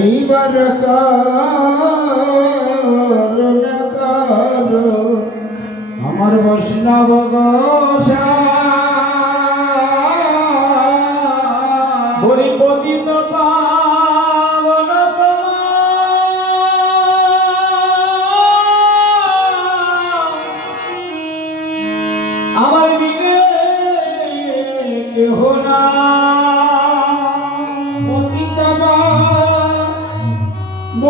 এইবার করুণ করো আমার বৈষ্ণব গোসা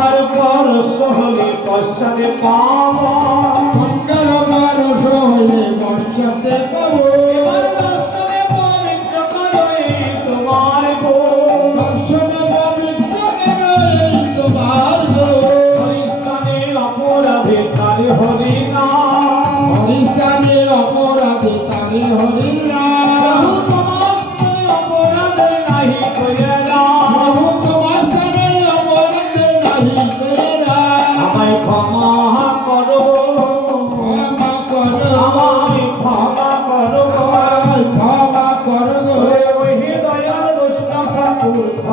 আমার পরশ হলে পশ্চাতে পাব। আমার পরশ হলে পশ্চাতে পাব। হরি না হরিস্তানের অপরাধে তারে হরি না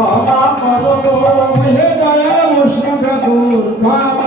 ক্ষমা করো হে দয়া মুসলিম ঠাকুর ক্ষমা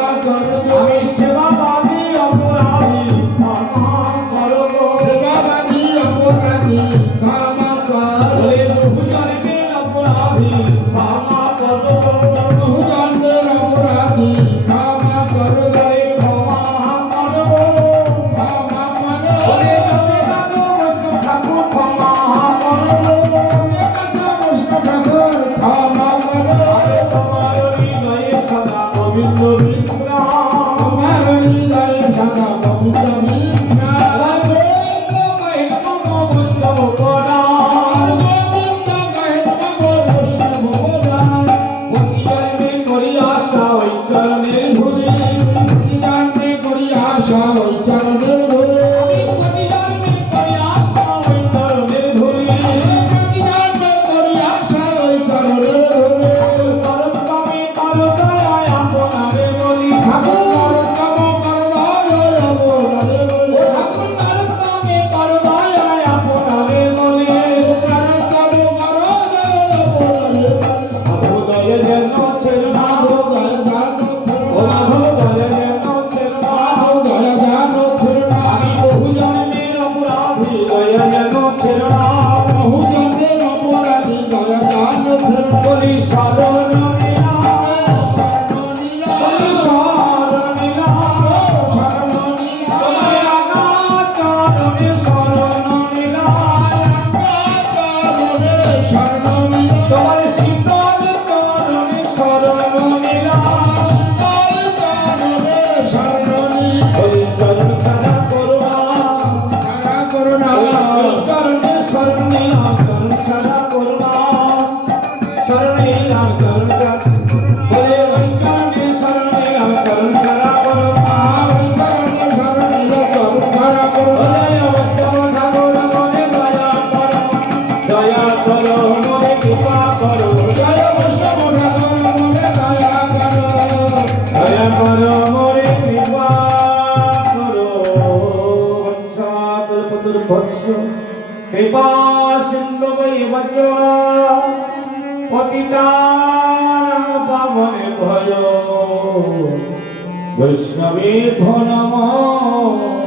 জানে ভুলি জানে করি আশা কৃপা সিন্ধু বৈ বচ পতিতানং পাবনে ভয়। বৈষ্ণবে ভো নমঃ।